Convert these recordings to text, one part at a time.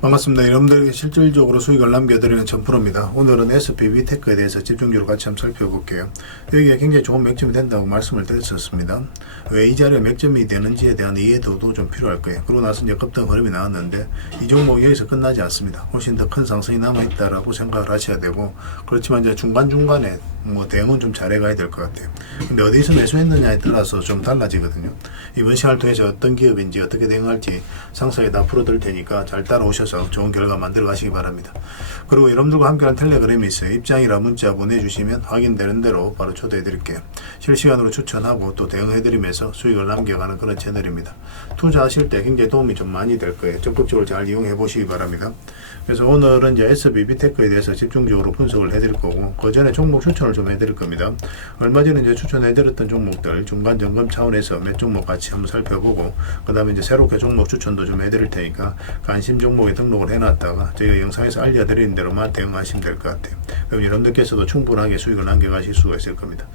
반갑습니다. 여러분들에게 실질적으로 수익을 남겨드리는 전프로입니다. 오늘은 SBB테크에 대해서 집중적으로 같이 한번 살펴볼게요. 여기가 굉장히 좋은 맥점이 된다고 말씀을 드렸었습니다. 왜 이 자리에 맥점이 되는지에 대한 이해도도 좀 필요할 거예요. 그러고 나서 이제 급등 흐름이 나왔는데 이 종목이 여기서 끝나지 않습니다. 훨씬 더 큰 상승이 남아있다라고 생각을 하셔야 되고, 그렇지만 이제 중간중간에 대응은 좀 잘해가야 될 것 같아요. 근데 어디서 매수했느냐에 따라서 좀 달라지거든요. 이번 시간을 통해서 어떤 기업인지 어떻게 대응할지 상세하게 다 풀어드릴 테니까 잘 따라오셔서 좋은 결과 만들어 가시기 바랍니다. 그리고 여러분들과 함께하는 텔레그램이 있어요. 입장이라 문자 보내주시면 확인되는 대로 바로 초대해 드릴게요. 실시간으로 추천하고 또 대응해 드리면서 수익을 남겨가는 그런 채널입니다. 투자하실 때 굉장히 도움이 좀 많이 될 거예요. 적극적으로 잘 이용해 보시기 바랍니다. 그래서 오늘은 이제 SBB테크에 대해서 집중적으로 분석을 해드릴 거고, 그 전에 종목 추천을 좀 해드릴 겁니다. 얼마 전에 이제 추천해드렸던 종목들 중간 점검 차원에서 몇 종목 같이 한번 살펴보고, 그 다음에 이제 새롭게 종목 추천도 좀 해드릴 테니까 관심 종목에 등록을 해놨다가 저희가 영상에서 알려드리는 대로만 대응하시면 될 것 같아요. 그럼 여러분들께서도 충분하게 수익을 남겨가실 수가 있을 겁니다.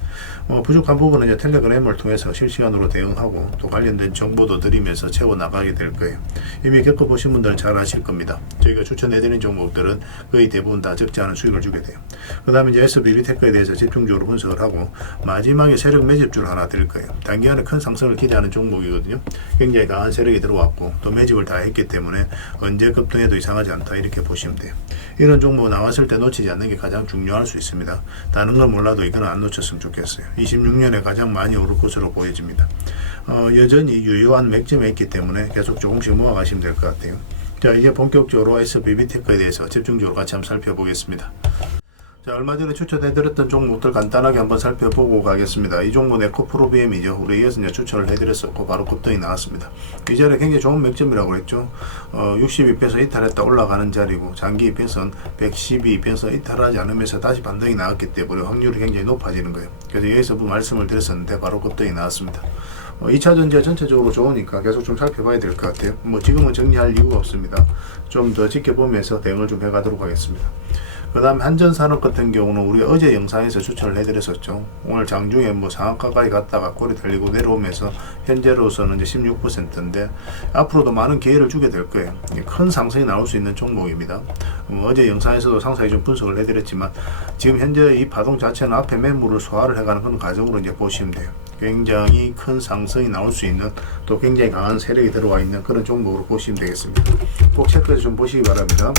부족한 부분은 이제 텔레그램을 통해서 실시간으로 대응하고 또 관련된 정보도 드리면서 채워 나가게 될 거예요. 이미 겪어보신 분들은 잘 아실 겁니다. 저희가 추천해드리는 종목들은 거의 대부분 다 적지 않은 수익을 주게 돼요. 그 다음에 이제 SBB테크에 대해서 집중적으로 분석을 하고, 마지막에 세력 매집주를 하나 드릴 거예요. 단기간에 큰 상승을 기대하는 종목이거든요. 굉장히 강한 세력이 들어왔고 또 매집을 다 했기 때문에 언제 급등해도 이상하지 않다, 이렇게 보시면 돼요. 이런 종목 나왔을 때 놓치지 않는 게 가장 중요할 수 있습니다. 다른 건 몰라도 이건 안 놓쳤으면 좋겠어요. 26년에 가장 많이 오를 것으로 보여집니다. 여전히 유효한 맥점에 있기 때문에 계속 조금씩 모아가시면 될 것 같아요. 자, 이제 본격적으로 SBB테크에 대해서 집중적으로 같이 한번 살펴보겠습니다. 자, 얼마 전에 추천해드렸던 종목들 간단하게 한번 살펴보고 가겠습니다. 이 종목 에코프로비엠이죠. 우리 이어서 이제 추천을 해드렸었고 바로 급등이 나왔습니다. 이 자리에 굉장히 좋은 맥점이라고 했죠. 62편선 이탈했다 올라가는 자리고, 장기 이편선 112편선 이탈하지 않으면서 다시 반등이 나왔기 때문에 확률이 굉장히 높아지는 거예요. 그래서 여기서 말씀을 드렸었는데 바로 급등이 나왔습니다. 2차 전지가 전체적으로 좋으니까 계속 좀 살펴봐야 될 것 같아요. 지금은 정리할 이유가 없습니다. 좀 더 지켜보면서 대응을 좀 해가도록 하겠습니다. 그 다음 한전산업 같은 경우는 우리 어제 영상에서 추천을 해드렸었죠. 오늘 장중에 상한가까지 갔다가 꼬리 달리고 내려오면서 현재로서는 이제 16%인데 앞으로도 많은 기회를 주게 될 거예요. 큰 상승이 나올 수 있는 종목입니다. 어제 영상에서도 상세히 좀 분석을 해드렸지만 지금 현재 이 파동 자체는 앞에 매물을 소화를 해가는 그런 과정으로 이제 보시면 돼요. 굉장히 큰 상승이 나올 수 있는, 또 굉장히 강한 세력이 들어와 있는 그런 종목으로 보시면 되겠습니다. 꼭 체크해서 좀 보시기 바랍니다.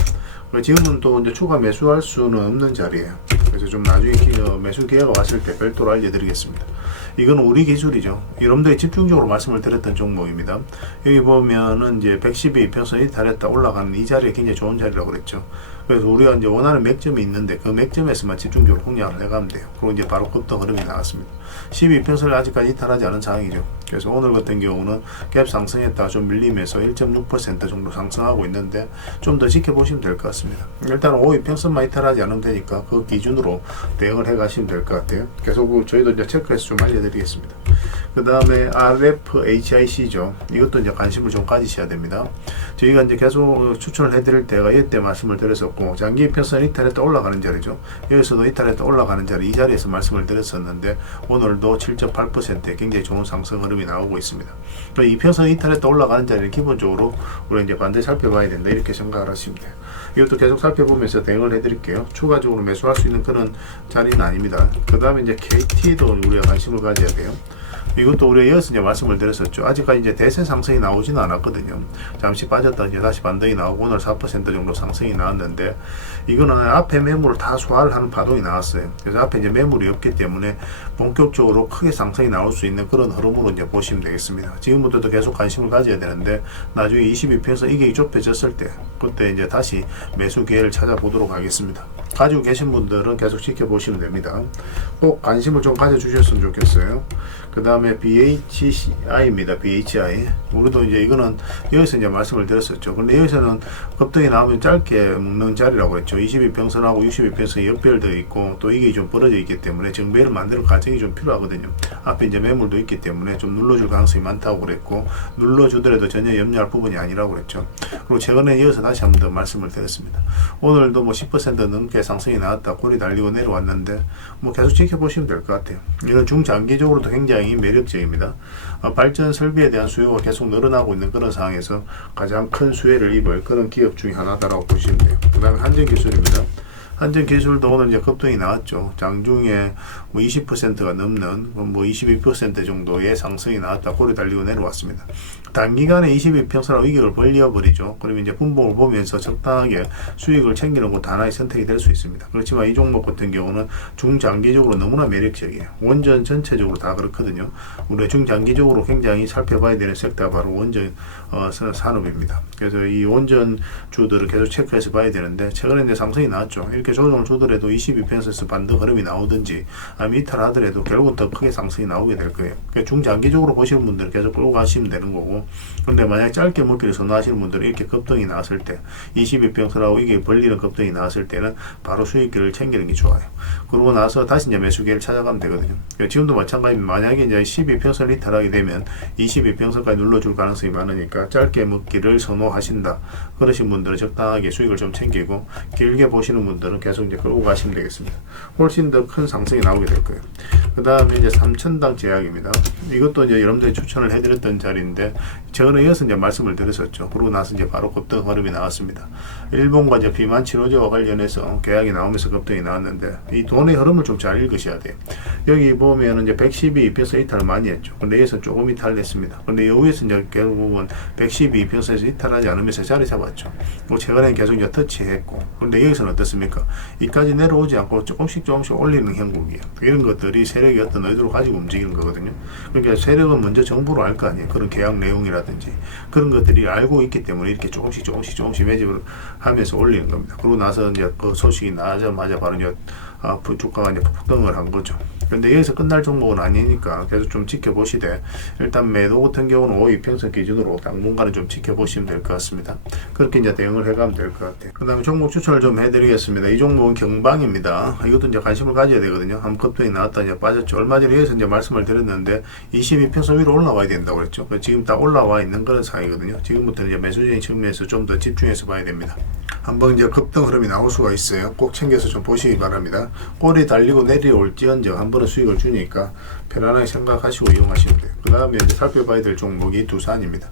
지금은 또 이제 추가 매수할 수는 없는 자리예요. 그래서 좀 나중에 매수 기회가 왔을 때 별도로 알려드리겠습니다. 이건 우리 기술이죠. 여러분들이 집중적으로 말씀을 드렸던 종목입니다. 여기 보면은 이제 112편선 이탈했다 올라가는 이 자리에 굉장히 좋은 자리라고 그랬죠. 그래서 우리가 이제 원하는 맥점이 있는데 그 맥점에서만 집중적으로 공략을 해가면 돼요. 그리고 이제 바로 급등 흐름이 나왔습니다. 12편선을 아직까지 이탈하지 않은 상황이죠. 그래서 오늘 같은 경우는 갭 상승했다가 좀 밀리면서 1.6% 정도 상승하고 있는데 좀 더 지켜보시면 될 것 같습니다. 일단은 5일편선만 이탈하지 않으면 되니까 그 기준으로 대응을 해 가시면 될 것 같아요. 계속 저희도 이제 체크해서 좀 알려드리겠습니다. 그 다음에 RFHIC죠. 이것도 이제 관심을 좀 가지셔야 됩니다. 저희가 이제 계속 추천을 해드릴 때가 이때 말씀을 드렸었고, 장기 편선 이탈했다 올라가는 자리죠. 여기서도 이탈했다 올라가는 자리, 이 자리에서 말씀을 드렸었는데 오늘도 7.8%의 굉장히 좋은 상승 흐름이 나오고 있습니다. 이 편선 이탈했다 올라가는 자리는 기본적으로 우리 이제 반드시 살펴봐야 된다, 이렇게 생각을 하시면 돼요. 이것도 계속 살펴보면서 대응을 해드릴게요. 추가적으로 매수할 수 있는 그런 자리는 아닙니다. 그 다음에 이제 KT도 우리가 관심을 가져야 돼요. 이것도 우리가 이어서 이제 말씀을 드렸었죠. 아직까지 이제 대세 상승이 나오지는 않았거든요. 잠시 빠졌다 이제 다시 반등이 나오고 오늘 4% 정도 상승이 나왔는데, 이거는 앞에 매물을 다 소화를 하는 파동이 나왔어요. 그래서 앞에 이제 매물이 없기 때문에 본격적으로 크게 상승이 나올 수 있는 그런 흐름으로 이제 보시면 되겠습니다. 지금부터도 계속 관심을 가져야 되는데 나중에 22편에서 이게 좁혀졌을 때 그때 이제 다시 매수 기회를 찾아보도록 하겠습니다. 가지고 계신 분들은 계속 지켜보시면 됩니다. 꼭 관심을 좀 가져주셨으면 좋겠어요. 그 다음에 BHI입니다. BHI. 우리도 이제 이거는 여기서 이제 말씀을 드렸었죠. 근데 여기서는 급등이 나오면 짧게 묶는 자리라고 했죠. 22평선하고 62평선이 역별되어 있고 또 이게 좀 벌어져 있기 때문에 정배를 만드는 과정이 좀 필요하거든요. 앞에 이제 매물도 있기 때문에 좀 눌러줄 가능성이 많다고 그랬고, 눌러주더라도 전혀 염려할 부분이 아니라고 그랬죠. 그리고 최근에 이어서 다시 한 번 더 말씀을 드렸습니다. 오늘도 10% 넘게 상승이 나왔다 꼬리 달리고 내려왔는데 계속 지켜보시면 될 것 같아요. 이건 중장기적으로도 굉장히 굉장히 매력적입니다. 발전 설비에 대한 수요가 계속 늘어나고 있는 그런 상황에서 가장 큰 수혜를 입을 그런 기업 중에 하나다라고 보시면 돼요. 그 다음에 한전기술입니다. 한전기술도 오늘 이제 급등이 나왔죠. 장중에 뭐 20%가 넘는 뭐 22% 정도의 상승이 나왔다. 고려 달리고 내려왔습니다. 단기간에 22평선하고 이익을 벌려버리죠. 그러면 이제 분봉을 보면서 적당하게 수익을 챙기는 것도 하나의 선택이 될 수 있습니다. 그렇지만 이 종목 같은 경우는 중장기적으로 너무나 매력적이에요. 원전 전체적으로 다 그렇거든요. 우리가 중장기적으로 굉장히 살펴봐야 되는 섹터가 바로 원전 산업입니다. 그래서 이 원전 주들을 계속 체크해서 봐야 되는데 최근에 이제 상승이 나왔죠. 이렇게 조정을 주더라도 22평선에서 반등 흐름이 나오든지 아니면 이탈하더라도 결국은 더 크게 상승이 나오게 될 거예요. 그러니까 중장기적으로 보시는 분들은 계속 끌고 가시면 되는 거고, 그런데 만약 짧게 먹기를 선호하시는 분들은 이렇게 급등이 나왔을 때 22평선하고 이게 벌리는 급등이 나왔을 때는 바로 수익을 챙기는 게 좋아요. 그러고 나서 다시 이제 매수기를 찾아가면 되거든요. 그러니까 지금도 마찬가지입니다. 만약에 이제 12평선을 이탈하게 되면 22평선까지 눌러줄 가능성이 많으니까 짧게 먹기를 선호하신다 그러신 분들은 적당하게 수익을 좀 챙기고, 길게 보시는 분들은 계속 이제 끌고 가시면 되겠습니다. 훨씬 더 큰 상승이 나오게 될 거예요. 그 다음에 이제 삼천당 제약입니다. 이것도 이제 여러분들이 추천을 해드렸던 자리인데 최근에 이어서 이제 말씀을 드렸었죠. 그러고 나서 이제 바로 급등 흐름이 나왔습니다. 일본과 이제 비만 치료제와 관련해서 계약이 나오면서 급등이 나왔는데 이 돈의 흐름을 좀 잘 읽으셔야 돼요. 여기 보면 이제 112평선 이탈을 많이 했죠. 근데 여기서 조금 이탈했습니다. 근데 여기에서 이제 결국은 112평선에서 이탈하지 않으면서 자리 잡았죠. 최근에 계속 이제 터치했고, 근데 여기서는 어떻습니까? 이까지 내려오지 않고 조금씩 올리는 형국이에요. 이런 것들이 세력이 어떤 의도를 가지고 움직이는 거거든요. 그러니까 세력은 먼저 정보를 알 거 아니에요. 그런 계약 내용이라든지 그런 것들이 알고 있기 때문에 이렇게 조금씩 매집을 하면서 올리는 겁니다. 그러고 나서 이제 그 소식이 나자마자 바로 이제 주가가 이제 폭등을 한 거죠. 근데 여기서 끝날 종목은 아니니까 계속 좀 지켜보시되, 일단 매도 같은 경우는 5이평선 기준으로 당분간은 좀 지켜보시면 될 것 같습니다. 그렇게 이제 대응을 해가면 될 것 같아요. 그 다음에 종목 추천을 좀 해드리겠습니다. 이 종목은 경방입니다. 이것도 이제 관심을 가져야 되거든요. 한 급등이 나왔다 이제 빠졌죠. 얼마 전에 여기서 이제 말씀을 드렸는데 22평선 위로 올라와야 된다고 그랬죠. 지금 딱 올라와 있는 그런 상황이거든요. 지금부터 이제 매수적인 측면에서 좀 더 집중해서 봐야 됩니다. 한번 이제 급등 흐름이 나올 수가 있어요. 꼭 챙겨서 좀 보시기 바랍니다. 꼬리 달리고 내려올지언정 한 번은 수익을 주니까 편안하게 생각하시고 이용하시면 돼요. 그 다음에 이제 살펴봐야 될 종목이 두산입니다.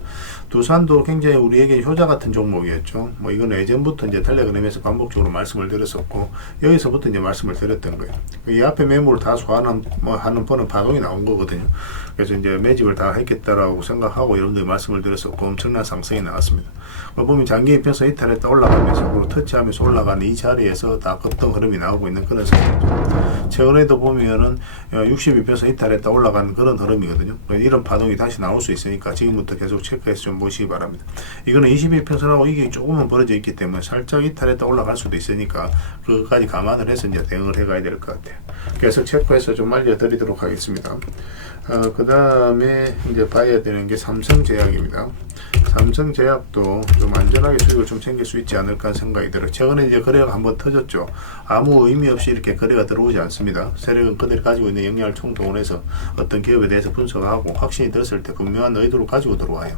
두산도 굉장히 우리에게 효자 같은 종목이었죠. 뭐 이건 예전부터 이제 텔레그램에서 반복적으로 말씀을 드렸었고, 여기서부터 이제 말씀을 드렸던 거예요. 이 앞에 매물을 다 소환하는 하는 번은 파동이 나온 거거든요. 그래서 이제 매집을 다 했겠다라고 생각하고 여러분들 말씀을 드렸었고, 엄청난 상승이 나왔습니다. 보면 장기 이평선 이탈했다 올라가면서 그리고 터치하면서 올라가는 이 자리에서 다 급등 흐름이 나오고 있는 그런 상황이죠. 최근에도 보면은 62평선 이탈했다 올라가는 그런 흐름이거든요. 이런 파동이 다시 나올 수 있으니까 지금부터 계속 체크해서 좀 보시기 바랍니다. 이거는 22평선하고 이게 조금은 벌어져 있기 때문에 살짝 이탈했다 올라갈 수도 있으니까 그것까지 감안을 해서 이제 대응을 해가야 될 것 같아요. 계속 체크해서 좀 알려드리도록 하겠습니다. 그 다음에 이제 봐야 되는 게 삼성제약입니다. 삼성제약도 좀 안전하게 수익을 좀 챙길 수 있지 않을까 생각이 들어요. 최근에 이제 거래가 한번 터졌죠. 아무 의미 없이 이렇게 거래가 들어오지 않습니다. 세력은 그들이 가지고 있는 역량을 총동원해서 어떤 기업에 대해서 분석하고 확신이 들었을 때 분명한 의도를 가지고 들어와요.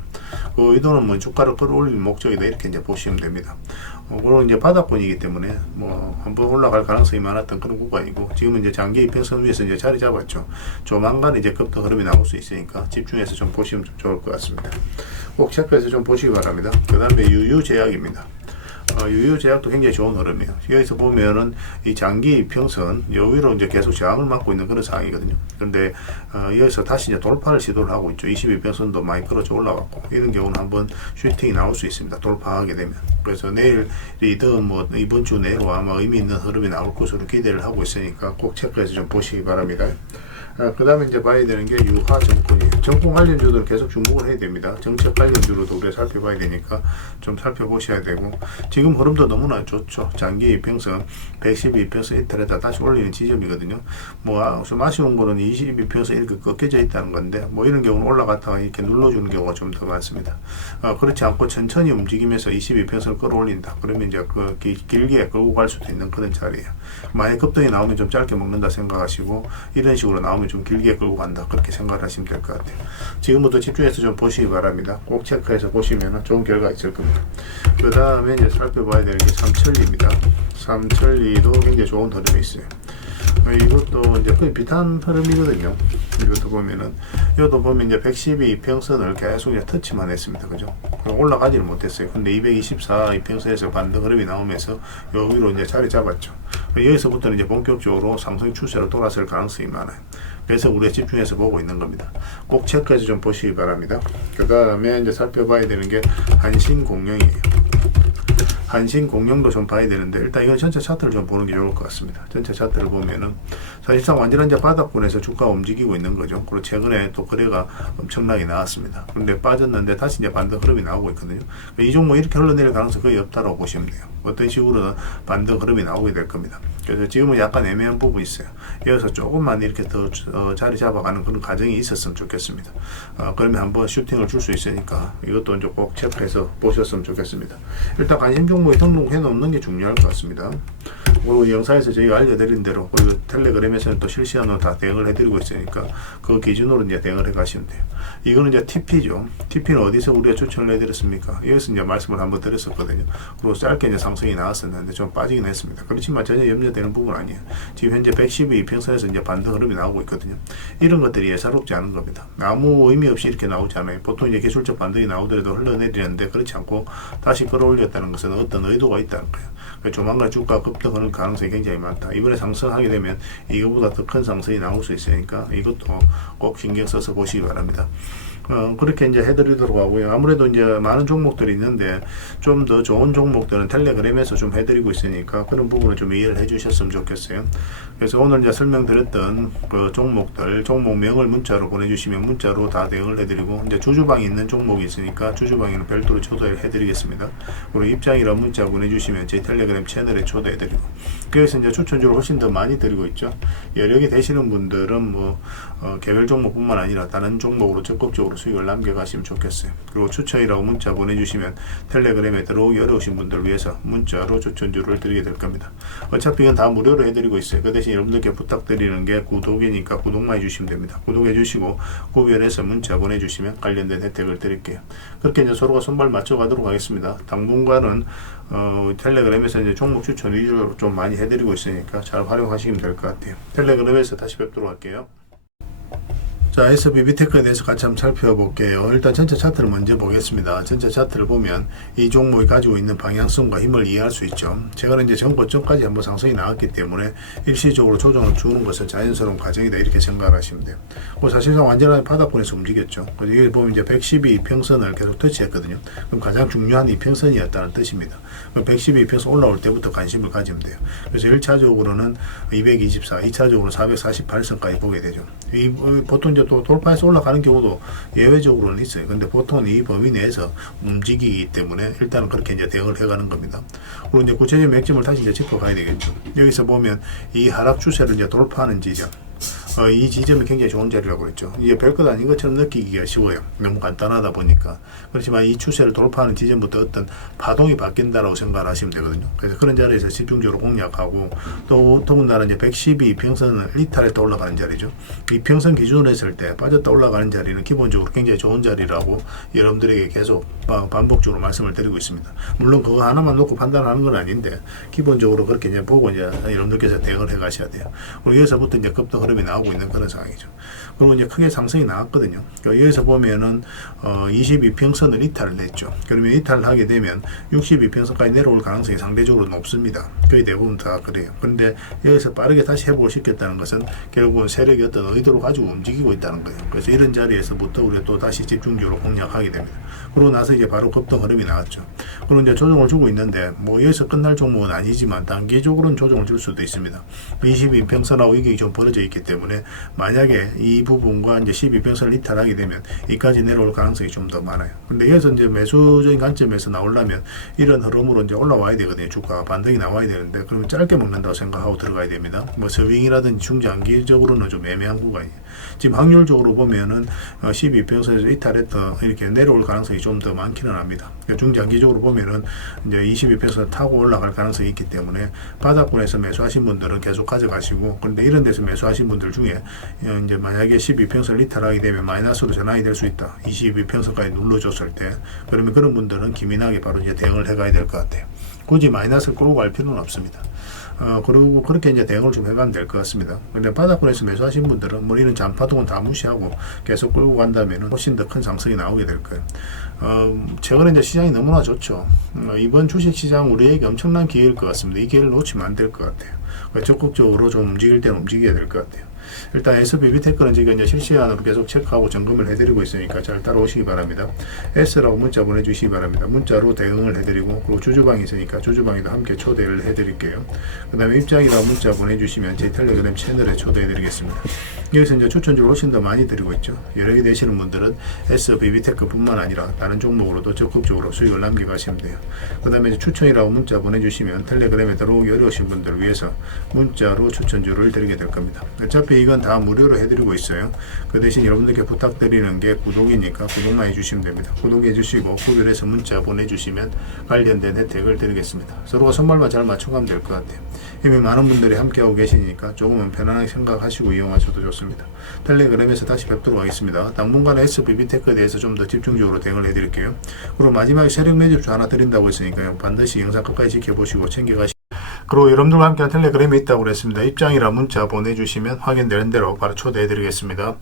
그 의도는 뭐 주가를 끌어올리는 목적이다 이렇게 이제 보시면 됩니다. 그런 이제 바닥권이기 때문에 뭐 한번 올라갈 가능성이 많았던 그런 구간이고, 지금은 이제 장기 이평선 위에서 이제 자리 잡았죠. 조만간 이제 급등 흐름이 나올 수 있으니까 집중해서 좀 보시면 좀 좋을 것 같습니다. 꼭 체크해서 좀 보시기 바랍니다. 그 다음에 유유제약입니다. 유유제약도 굉장히 좋은 흐름이에요. 여기서 보면은 이 장기 이평선 여기로 이제 계속 저항을 맞고 있는 그런 상황이거든요. 그런데 여기서 다시 이제 돌파를 시도를 하고 있죠. 22평선도 많이 끌어져 올라왔고, 이런 경우는 한번 슈팅이 나올 수 있습니다. 돌파하게 되면. 그래서 내일이든 뭐 이번 주 내로 아마 의미 있는 흐름이 나올 것으로 기대를 하고 있으니까 꼭 체크해서 좀 보시기 바랍니다. 그 다음에 이제 봐야 되는 게 유화증권이에요. 정권 관련주들 계속 주목을 해야 됩니다. 정책 관련주로도 우리가 살펴봐야 되니까 좀 살펴보셔야 되고, 지금 흐름도 너무나 좋죠. 장기 이평선 112평선 이탈에다 다시 올리는 지점이거든요. 뭐 좀 아쉬운 거는 22평선 이렇게 꺾여져 있다는 건데, 뭐 이런 경우는 올라갔다가 이렇게 눌러주는 경우가 좀 더 많습니다. 그렇지 않고 천천히 움직이면서 22평선을 끌어올린다. 그러면 이제 그 길게 끌고 갈 수도 있는 그런 자리예요. 만약 급등이 나오면 좀 짧게 먹는다 생각하시고, 이런 식으로 나오면 좀 길게 끌고 간다 그렇게 생각을 하시면 될 것 같아요. 지금부터 집중해서 좀 보시기 바랍니다. 꼭 체크해서 보시면 좋은 결과 있을 겁니다. 그 다음에 이제 살펴봐야 되는 게 삼천리입니다. 삼천리도 굉장히 좋은 흐름이 있어요. 이것도 이제 거의 비슷한 흐름이거든요. 이것도 보면은, 이것도 보면 이제 112 이평선을 계속 이제 터치만 했습니다. 그죠? 올라가지는 못했어요. 근데 224 이평선에서 반등 흐름이 나오면서 여기로 이제 자리 잡았죠. 여기서부터는 이제 본격적으로 상승 추세로 돌아설 가능성이 많아요. 그래서 우리가 집중해서 보고 있는 겁니다. 꼭 체크해서 좀 보시기 바랍니다. 그 다음에 이제 살펴봐야 되는 게 한신공룡이에요. 한신공룡도 좀 봐야 되는데, 일단 이건 전체 차트를 좀 보는 게 좋을 것 같습니다. 전체 차트를 보면은 사실상 완전한 이제 바닥권에서 주가가 움직이고 있는 거죠. 그리고 최근에 또 거래가 엄청나게 나왔습니다. 근데 빠졌는데 다시 이제 반등 흐름이 나오고 있거든요. 이 종목 이렇게 흘러내릴 가능성이 거의 없다고 보시면 돼요. 어떤 식으로는 반등 흐름이 나오게 될 겁니다. 그래서 지금은 약간 애매한 부분이 있어요. 이어서 조금만 이렇게 더 자리 잡아가는 그런 과정이 있었으면 좋겠습니다. 그러면 한번 슈팅을 줄 수 있으니까 이것도 이제 꼭 체크해서 보셨으면 좋겠습니다. 일단 관심 종목에 등록해 놓는 게 중요할 것 같습니다. 그리고 영상에서 저희가 알려드린 대로, 그리고 텔레그램에서는 또 실시간으로 다 대응을 해드리고 있으니까 그 기준으로 이제 대응을 해 가시면 돼요. 이거는 이제 TP죠. TP는 어디서 우리가 추천을 해드렸습니까? 여기서 이제 말씀을 한번 드렸었거든요. 그리고 짧게 이제 상승이 나왔었는데 좀 빠지긴 했습니다. 그렇지만 전혀 염려되는 부분 아니에요. 지금 현재 112 이평선에서 이제 반등 흐름이 나오고 있거든요. 이런 것들이 예사롭지 않은 겁니다. 아무 의미 없이 이렇게 나오지 않아요. 보통 이제 기술적 반등이 나오더라도 흘러내리는데 그렇지 않고 다시 끌어올렸다는 것은 어떤 의도가 있다는 거예요. 조만간 주가 급등하는 가능성이 굉장히 많다. 이번에 상승하게 되면 이거보다 더 큰 상승이 나올 수 있으니까 이것도 꼭 신경 써서 보시기 바랍니다. 그렇게 이제 해드리도록 하고요. 아무래도 이제 많은 종목들이 있는데 좀 더 좋은 종목들은 텔레그램에서 좀 해드리고 있으니까 그런 부분을 좀 이해를 해주셨으면 좋겠어요. 그래서 오늘 이제 설명드렸던 그 종목들, 종목명을 문자로 보내주시면 문자로 다 대응을 해드리고, 이제 주주방에 있는 종목이 있으니까 주주방에는 별도로 초대를 해드리겠습니다. 그리고 입장이라 문자 보내주시면 제 텔레그램 채널에 초대해드리고, 그래서 이제 추천주를 훨씬 더 많이 드리고 있죠. 여력이 되시는 분들은 뭐 개별 종목뿐만 아니라 다른 종목으로 적극적으로 수익을 남겨가시면 좋겠어요. 그리고 추천이라고 문자 보내주시면 텔레그램에 들어오기 어려우신 분들을 위해서 문자로 추천주를 드리게 될 겁니다. 어차피 이건 다 무료로 해드리고 있어요. 그 대신 여러분들께 부탁드리는 게 구독이니까 구독만 해주시면 됩니다. 구독해주시고 구별해서 문자 보내주시면 관련된 혜택을 드릴게요. 그렇게 이제 서로가 손발 맞춰가도록 하겠습니다. 당분간은 텔레그램에서 이제 종목 추천 위주로 좀 많이 해드리고 있으니까 잘 활용하시면 될 것 같아요. 텔레그램에서 다시 뵙도록 할게요. 자, SBB 테크에 대해서 같이 한번 살펴볼게요. 일단 전체 차트를 먼저 보겠습니다. 전체 차트를 보면 이 종목이 가지고 있는 방향성과 힘을 이해할 수 있죠. 최근에 이제 전고점까지 한번 상승이 나왔기 때문에 일시적으로 조정을 주는 것은 자연스러운 과정이다, 이렇게 생각을 하시면 돼요. 사실상 완전한 바닥권에서 움직였죠. 여기 보면 이제 112 이평선을 계속 터치했거든요. 그럼 가장 중요한 이평선이었다는 뜻입니다. 112 이평선 올라올 때부터 관심을 가지면 돼요. 그래서 1차적으로는 224, 2차적으로 448선까지 보게 되죠. 보통 이제 또 돌파해서 올라가는 경우도 예외적으로는 있어요. 근데 보통은 이 범위 내에서 움직이기 때문에 일단은 그렇게 이제 대응을 해가는 겁니다. 그리고 이제 구체적인 맥점을 다시 이제 짚어가야 되겠죠. 여기서 보면 이 하락 추세를 이제 돌파하는 지점, 이 지점이 굉장히 좋은 자리라고 그랬죠. 이게 별것 아닌 것처럼 느끼기가 쉬워요. 너무 간단하다 보니까. 그렇지만 이 추세를 돌파하는 지점부터 어떤 파동이 바뀐다라고 생각을 하시면 되거든요. 그래서 그런 자리에서 집중적으로 공략하고, 또 더군다나 이제 112 이평선을 이탈했다 올라가는 자리죠. 이평선 기준으로 했을 때 빠졌다 올라가는 자리는 기본적으로 굉장히 좋은 자리라고 여러분들에게 계속 반복적으로 말씀을 드리고 있습니다. 물론 그거 하나만 놓고 판단하는 건 아닌데 기본적으로 그렇게 이제 보고 이제 여러분들께서 대응을 해 가셔야 돼요. 그리고 여기서부터 이제 급등 흐름이 나오고 있는 그런 상황이죠. 그리고 이제 크게 상승이 나왔거든요. 여기서 보면은 22평선을 이탈을 했죠. 그러면 이탈을 하게 되면 62평선까지 내려올 가능성이 상대적으로 높습니다. 거의 대부분 다 그래요. 그런데 여기서 빠르게 다시 회복을 시켰다는 것은 결국은 세력이 어떤 의도를 가지고 움직이고 있다는 거예요. 그래서 이런 자리에서부터 우리가 또 다시 집중적으로 공략하게 됩니다. 그러고 나서 이제 바로 급등 흐름이 나왔죠. 그리고 이제 조정을 주고 있는데 뭐 여기서 끝날 종목은 아니지만 단기적으로는 조정을 줄 수도 있습니다. 22평선하고 이게 좀 벌어져 있기 때문에 만약에 이 부분과 이제 12평선을 이탈하게 되면 이까지 내려올 가능성이 좀 더 많아요. 근데 여기서 이제 매수적인 관점에서 나오려면 이런 흐름으로 이제 올라와야 되거든요. 주가가 반등이 나와야 되는데, 그러면 짧게 먹는다고 생각하고 들어가야 됩니다. 뭐 스윙이라든지 중장기적으로는 좀 애매한 구간이에요. 지금 확률적으로 보면은 12평선에서 이탈했던 이렇게 내려올 가능성이 좀 더 많기는 합니다. 그러니까 중장기적으로 보면은 이제 22평선 타고 올라갈 가능성이 있기 때문에 바닥권에서 매수하신 분들은 계속 가져가시고, 그런데 이런 데서 매수하신 분들 중에 이제 만약에 12평선을 이탈하게 되면 마이너스로 전환이 될 수 있다. 22평선까지 눌러줬을 때, 그러면 그런 분들은 기민하게 바로 이제 대응을 해가야 될 것 같아요. 굳이 마이너스를 끌고 갈 필요는 없습니다. 그리고 그렇게 이제 대응을 좀 해가면 될 것 같습니다. 근데 바닥권에서 매수하신 분들은 뭐 이런 잔파동은 다 무시하고 계속 끌고 간다면 훨씬 더 큰 상승이 나오게 될 거예요. 최근에 이제 시장이 너무나 좋죠. 이번 주식 시장 우리에게 엄청난 기회일 것 같습니다. 이 기회를 놓치면 안 될 것 같아요. 적극적으로 좀 움직일 때는 움직여야 될 것 같아요. 일단 SB 테크는 지금 이제 실시간으로 계속 체크하고 점검을 해드리고 있으니까 잘 따라오시기 바랍니다. S라고 문자 보내주시기 바랍니다. 문자로 대응을 해드리고, 그리고 주주방이 있으니까 주주방에도 함께 초대를 해드릴게요. 그 다음에 입장이라고 문자 보내주시면 제 텔레그램 채널에 초대해드리겠습니다. 여기서 이제 추천주를 훨씬 더 많이 드리고 있죠. 여러 개 되시는 분들은 SB 테크 뿐만 아니라 다른 종목으로도 적극적으로 수익을 남겨가시면 돼요. 그 다음에 이제 추천이라고 문자 보내주시면 텔레그램에 들어오기 어려우신 분들을 위해서 문자로 추천주를 드리게 될 겁니다. 어차피 이건 다 무료로 해드리고 있어요. 그 대신 여러분들께 부탁드리는 게 구독이니까 구독만 해주시면 됩니다. 구독해 주시고 구별해서 문자 보내주시면 관련된 혜택을 드리겠습니다. 서로가 손발만 잘 맞춰가면 될 것 같아요. 이미 많은 분들이 함께하고 계시니까 조금은 편안하게 생각하시고 이용하셔도 좋습니다. 텔레그램에서 다시 뵙도록 하겠습니다. 당분간 SBB 테크에 대해서 좀 더 집중적으로 대응을 해드릴게요. 그리고 마지막에 세력 매집주 하나 드린다고 했으니까요. 반드시 영상 끝까지 지켜보시고 챙겨가시고, 그리고 여러분들과 함께한 텔레그램이 있다고 그랬습니다. 입장이라 문자 보내주시면 확인되는 대로 바로 초대해드리겠습니다.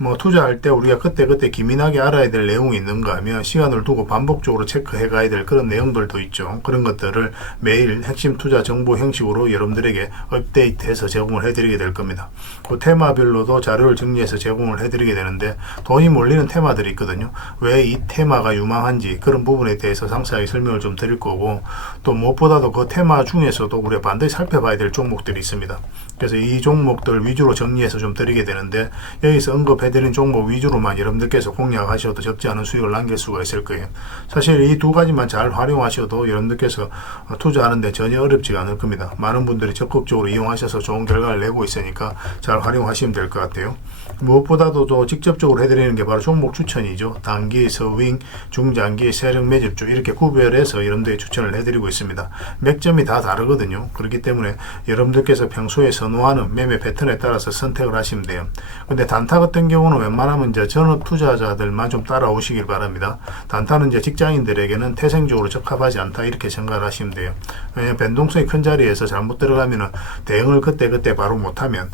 뭐 투자할 때 우리가 그때그때 기민하게 알아야 될 내용이 있는가 하면 시간을 두고 반복적으로 체크해 가야 될 그런 내용들도 있죠. 그런 것들을 매일 핵심 투자 정보 형식으로 여러분들에게 업데이트해서 제공을 해드리게 될 겁니다. 그 테마별로도 자료를 정리해서 제공을 해드리게 되는데, 돈이 몰리는 테마들이 있거든요. 왜 이 테마가 유망한지 그런 부분에 대해서 상세하게 설명을 좀 드릴 거고, 또 무엇보다도 그 테마 중에서도 우리가 반드시 살펴봐야 될 종목들이 있습니다. 그래서 이 종목들 위주로 정리해서 좀 드리게 되는데, 여기서 언급해드린 종목 위주로만 여러분들께서 공략하셔도 적지 않은 수익을 남길 수가 있을 거예요. 사실 이 두 가지만 잘 활용하셔도 여러분들께서 투자하는데 전혀 어렵지가 않을 겁니다. 많은 분들이 적극적으로 이용하셔서 좋은 결과를 내고 있으니까 잘 활용하시면 될 것 같아요. 무엇보다도 또 직접적으로 해드리는 게 바로 종목 추천이죠. 단기, 서윙, 중장기, 세력 매집주 이렇게 구별해서 여러분들이 추천을 해드리고 있습니다. 맥점이 다 다르거든요. 그렇기 때문에 여러분들께서 평소에 선호하는 매매 패턴에 따라서 선택을 하시면 돼요. 근데 단타 같은 경우는 웬만하면 이제 전업 투자자들만 좀 따라오시길 바랍니다. 단타는 이제 직장인들에게는 태생적으로 적합하지 않다 이렇게 생각을 하시면 돼요. 왜냐하면 변동성이 큰 자리에서 잘못 들어가면은 대응을 그때 바로 못하면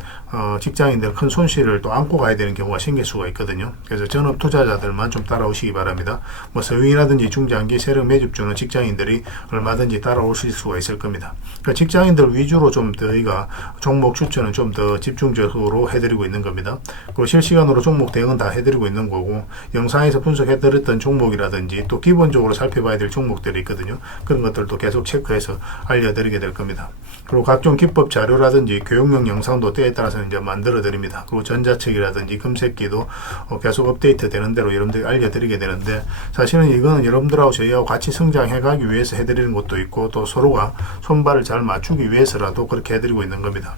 직장인들 큰 손실을 또 안고 가야 되는 경우가 생길 수가 있거든요. 그래서 전업 투자자들만 좀 따라오시기 바랍니다. 뭐 서윙이라든지 중장기 세력 매집주는 직장인들이 얼마든지 따라오실 수가 있을 겁니다. 그러니까 직장인들 위주로 좀 저희가 종목 추천은 좀 더 집중적으로 해드리고 있는 겁니다. 그리고 실시간으로 종목 대응은 다 해드리고 있는 거고, 영상에서 분석해드렸던 종목이라든지 또 기본적으로 살펴봐야 될 종목들이 있거든요. 그런 것들도 계속 체크해서 알려드리게 될 겁니다. 그리고 각종 기법 자료라든지 교육용 영상도 때에 따라서 이제 만들어 드립니다. 그리고 전자책이라든지 금색기도 계속 업데이트 되는 대로 여러분들이 알려드리게 되는데, 사실은 이거는 여러분들하고 저희하고 같이 성장해 가기 위해서 해드리는 것도 있고, 또 서로가 손발을 잘 맞추기 위해서라도 그렇게 해드리고 있는 겁니다.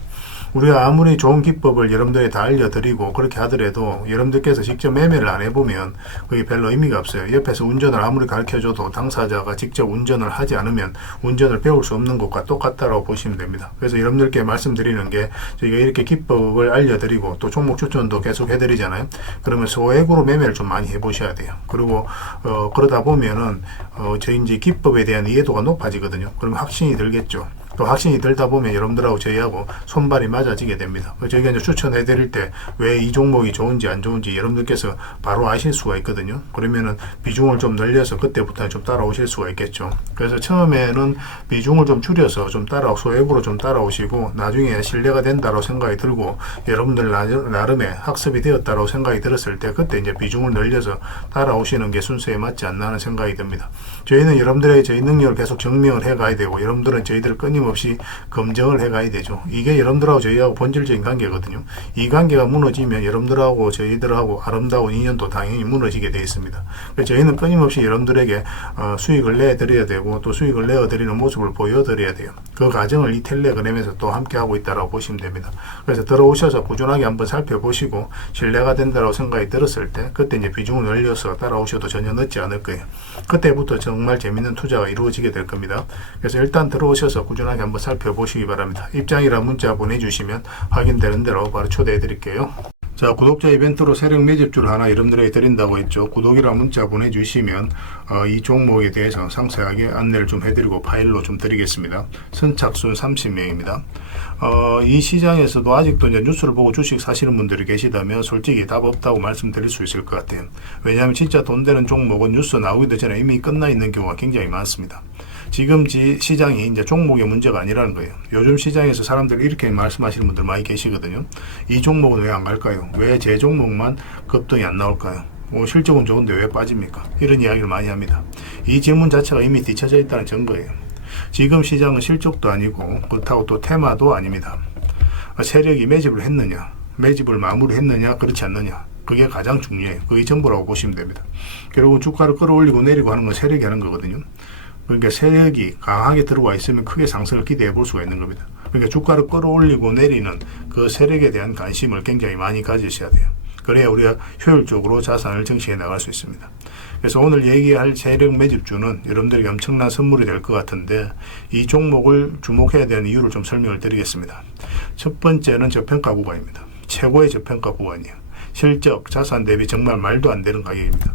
우리가 아무리 좋은 기법을 여러분들이 다 알려드리고 그렇게 하더라도 여러분들께서 직접 매매를 안 해보면 그게 별로 의미가 없어요. 옆에서 운전을 아무리 가르쳐줘도 당사자가 직접 운전을 하지 않으면 운전을 배울 수 없는 것과 똑같다고 보시면 됩니다. 그래서 여러분들께 말씀드리는 게, 저희가 이렇게 기법을 알려드리고 또 종목 추천도 계속 해드리잖아요. 그러면 소액으로 매매를 좀 많이 해보셔야 돼요. 그리고 그러다 보면은 저희 이제 기법에 대한 이해도가 높아지거든요. 그러면 확신이 들겠죠. 또 확신이 들다 보면 여러분들하고 저희하고 손발이 맞아지게 됩니다. 저희가 이제 추천해 드릴 때 왜 이 종목이 좋은지 안 좋은지 여러분들께서 바로 아실 수가 있거든요. 그러면은 비중을 좀 늘려서 그때부터 좀 따라오실 수가 있겠죠. 그래서 처음에는 비중을 좀 줄여서 좀 소액으로 좀 따라오시고, 나중에 신뢰가 된다고 생각이 들고 여러분들 나름의 학습이 되었다고 생각이 들었을 때 그때 이제 비중을 늘려서 따라오시는 게 순서에 맞지 않나 하는 생각이 듭니다. 저희는 여러분들에게 저희 능력을 계속 증명을 해 가야 되고, 여러분들은 저희들을 끊임없이 검증을 해 가야 되죠. 이게 여러분들하고 저희하고 본질적인 관계거든요. 이 관계가 무너지면 여러분들하고 저희들하고 아름다운 인연도 당연히 무너지게 되어 있습니다. 그래서 저희는 끊임없이 여러분들에게 수익을 내드려야 되고, 또 수익을 내어드리는 모습을 보여드려야 돼요. 그 과정을 이 텔레그램에서 또 함께 하고 있다고 보시면 됩니다. 그래서 들어오셔서 꾸준하게 한번 살펴보시고 신뢰가 된다고 생각이 들었을 때 그때 이제 비중을 늘려서 따라오셔도 전혀 늦지 않을 거예요. 그때부터 정말 재밌는 투자가 이루어지게 될 겁니다. 그래서 일단 들어오셔서 꾸준하게 한번 살펴보시기 바랍니다. 입장이라 문자 보내주시면 확인되는 대로 바로 초대해 드릴게요. 자, 구독자 이벤트로 세력 매집주를 하나 여러분들에게 드린다고 했죠. 구독이란 문자 보내주시면 이 종목에 대해서 상세하게 안내를 좀 해드리고 파일로 좀 드리겠습니다. 선착순 30명입니다. 이 시장에서도 아직도 이제 뉴스를 보고 주식 사시는 분들이 계시다면 솔직히 답 없다고 말씀드릴 수 있을 것 같아요. 왜냐하면 진짜 돈 되는 종목은 뉴스 나오기도 전에 이미 끝나 있는 경우가 굉장히 많습니다. 지금 시장이 이제 종목의 문제가 아니라는 거예요. 요즘 시장에서 사람들이 이렇게 말씀하시는 분들 많이 계시거든요. 이 종목은 왜 안 갈까요? 왜 제 종목만 급등이 안 나올까요? 실적은 좋은데 왜 빠집니까? 이런 이야기를 많이 합니다. 이 질문 자체가 이미 뒤쳐져 있다는 증거예요. 지금 시장은 실적도 아니고 그렇다고 또 테마도 아닙니다. 세력이 매집을 했느냐, 매집을 마무리했느냐, 그렇지 않느냐, 그게 가장 중요해요. 그게 전부라고 보시면 됩니다. 결국 주가를 끌어올리고 내리고 하는 건 세력이 하는 거거든요. 그러니까 세력이 강하게 들어와 있으면 크게 상승을 기대해 볼 수가 있는 겁니다. 그러니까 주가를 끌어올리고 내리는 그 세력에 대한 관심을 굉장히 많이 가지셔야 돼요. 그래야 우리가 효율적으로 자산을 증식해 나갈 수 있습니다. 그래서 오늘 얘기할 세력 매집주는 여러분들에게 엄청난 선물이 될 것 같은데 이 종목을 주목해야 되는 이유를 좀 설명을 드리겠습니다. 첫 번째는 저평가 구간입니다. 최고의 저평가 구간이에요. 실적, 자산 대비 정말 말도 안 되는 가격입니다.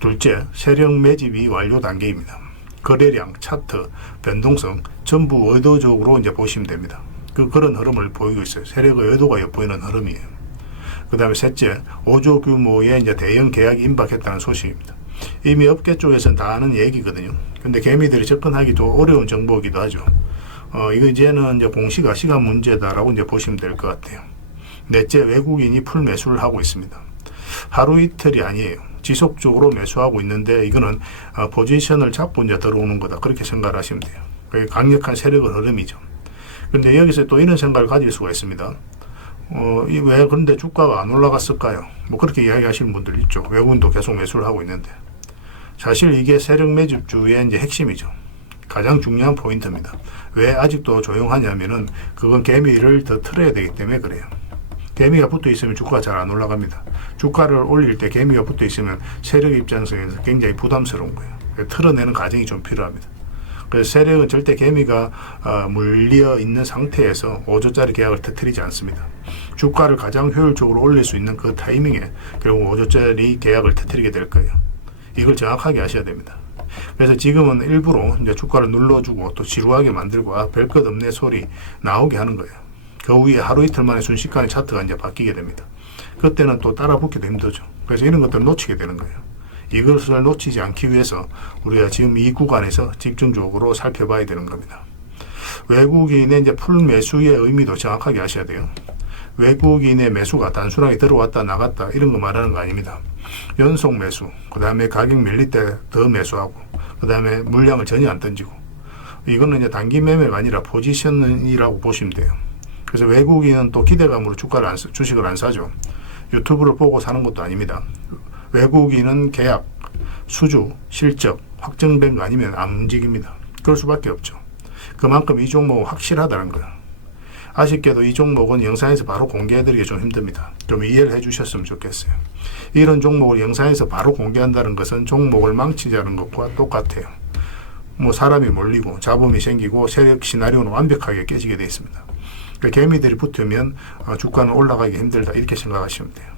둘째, 세력 매집이 완료 단계입니다. 거래량, 차트, 변동성 전부 의도적으로 이제 보시면 됩니다. 그런 흐름을 보이고 있어요. 세력의 의도가 엿보이는 흐름이에요. 그 다음에 셋째, 5조 규모의 이제 대형 계약이 임박했다는 소식입니다. 이미 업계 쪽에서는 다 아는 얘기거든요. 근데 개미들이 접근하기 좀 어려운 정보이기도 하죠. 이거 이제는 이제 공시가 시간 문제다라고 이제 보시면 될 것 같아요. 넷째, 외국인이 풀 매수를 하고 있습니다. 하루 이틀이 아니에요. 지속적으로 매수하고 있는데 이거는 포지션을 잡고 이제 들어오는 거다. 그렇게 생각을 하시면 돼요. 그게 강력한 세력의 흐름이죠. 그런데 여기서 또 이런 생각을 가질 수가 있습니다. 왜 그런데 주가가 안 올라갔을까요? 뭐 그렇게 이야기하시는 분들 있죠. 외국인도 계속 매수를 하고 있는데. 사실 이게 세력 매집주의 이제 핵심이죠. 가장 중요한 포인트입니다. 왜 아직도 조용하냐면은 그건 개미를 더 틀어야 되기 때문에 그래요. 개미가 붙어 있으면 주가가 잘 안 올라갑니다. 주가를 올릴 때 개미가 붙어 있으면 세력 입장에서 굉장히 부담스러운 거예요. 틀어내는 과정이 좀 필요합니다. 그래서 세력은 절대 개미가 물려 있는 상태에서 5조짜리 계약을 터뜨리지 않습니다. 주가를 가장 효율적으로 올릴 수 있는 그 타이밍에 결국 5조짜리 계약을 터뜨리게 될 거예요. 이걸 정확하게 아셔야 됩니다. 그래서 지금은 일부러 이제 주가를 눌러주고 또 지루하게 만들고 별 것 없네 소리 나오게 하는 거예요. 그 후에 하루 이틀 만에 순식간에 차트가 이제 바뀌게 됩니다. 그때는 또 따라 붙기도 힘들죠. 그래서 이런 것들을 놓치게 되는 거예요. 이것을 놓치지 않기 위해서 우리가 지금 이 구간에서 집중적으로 살펴봐야 되는 겁니다. 외국인의 이제 풀 매수의 의미도 정확하게 아셔야 돼요. 외국인의 매수가 단순하게 들어왔다 나갔다 이런 거 말하는 거 아닙니다. 연속 매수, 그 다음에 가격 밀릴 때 더 매수하고, 그 다음에 물량을 전혀 안 던지고, 이거는 이제 단기 매매가 아니라 포지션이라고 보시면 돼요. 그래서 외국인은 또 기대감으로 주식을 안 사죠. 유튜브를 보고 사는 것도 아닙니다. 외국인은 계약, 수주, 실적 확정된 거 아니면 안 움직입니다. 그럴 수밖에 없죠. 그만큼 이 종목은 확실하다는 거예요. 아쉽게도 이 종목은 영상에서 바로 공개해드리기 좀 힘듭니다. 좀 이해를 해주셨으면 좋겠어요. 이런 종목을 영상에서 바로 공개한다는 것은 종목을 망치자는 것과 똑같아요. 뭐 사람이 몰리고 잡음이 생기고 세력 시나리오는 완벽하게 깨지게 되어 있습니다. 개미들이 붙으면 주가는 올라가기 힘들다 이렇게 생각하시면 돼요.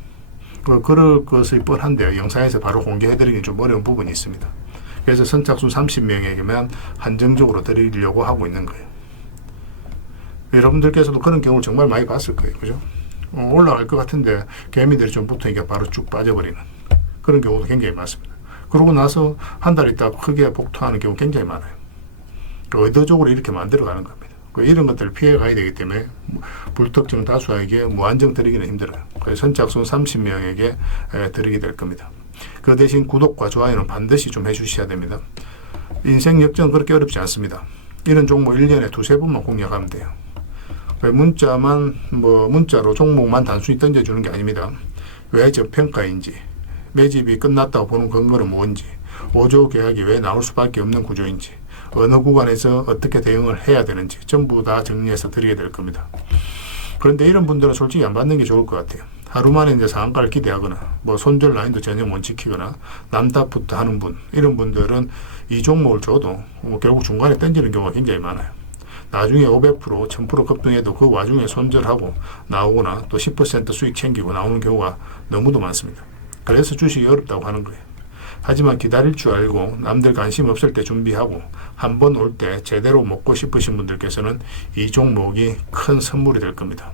그럴 것이 뻔한데요. 영상에서 바로 공개해드리기 좀 어려운 부분이 있습니다. 그래서 선착순 30명에게만 한정적으로 드리려고 하고 있는 거예요. 여러분들께서도 그런 경우를 정말 많이 봤을 거예요. 그죠? 올라갈 것 같은데 개미들이 좀 붙으니까 바로 쭉 빠져버리는 그런 경우도 굉장히 많습니다. 그러고 나서 한 달 있다가 크게 복토하는 경우 굉장히 많아요. 의도적으로 이렇게 만들어가는 겁니다. 이런 것들을 피해 가야 되기 때문에 불특정 다수에게 무한정 드리기는 힘들어요. 그래서 선착순 30명에게 드리게 될 겁니다. 그 대신 구독과 좋아요는 반드시 좀 해주셔야 됩니다. 인생 역전은 그렇게 어렵지 않습니다. 이런 종목 1년에 두세 번만 공략하면 돼요. 문자로 종목만 단순히 던져주는 게 아닙니다. 왜 저평가인지, 매집이 끝났다고 보는 근거는 뭔지, 5조 계약이 왜 나올 수밖에 없는 구조인지, 어느 구간에서 어떻게 대응을 해야 되는지 전부 다 정리해서 드리게 될 겁니다. 그런데 이런 분들은 솔직히 안 받는 게 좋을 것 같아요. 하루 만에 이제 상한가를 기대하거나 손절 라인도 전혀 못 지키거나 남탓부터 하는 분, 이런 분들은 이 종목을 줘도 결국 중간에 던지는 경우가 굉장히 많아요. 나중에 500%, 1000% 급등해도 그 와중에 손절하고 나오거나 또 10% 수익 챙기고 나오는 경우가 너무도 많습니다. 그래서 주식이 어렵다고 하는 거예요. 하지만 기다릴 줄 알고 남들 관심 없을 때 준비하고 한 번 올 때 제대로 먹고 싶으신 분들께서는 이 종목이 큰 선물이 될 겁니다.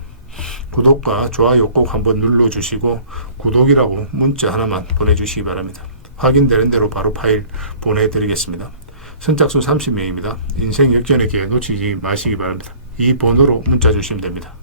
구독과 좋아요 꼭 한번 눌러주시고 구독이라고 문자 하나만 보내주시기 바랍니다. 확인되는 대로 바로 파일 보내드리겠습니다. 선착순 30명입니다. 인생 역전의 기회 놓치지 마시기 바랍니다. 이 번호로 문자 주시면 됩니다.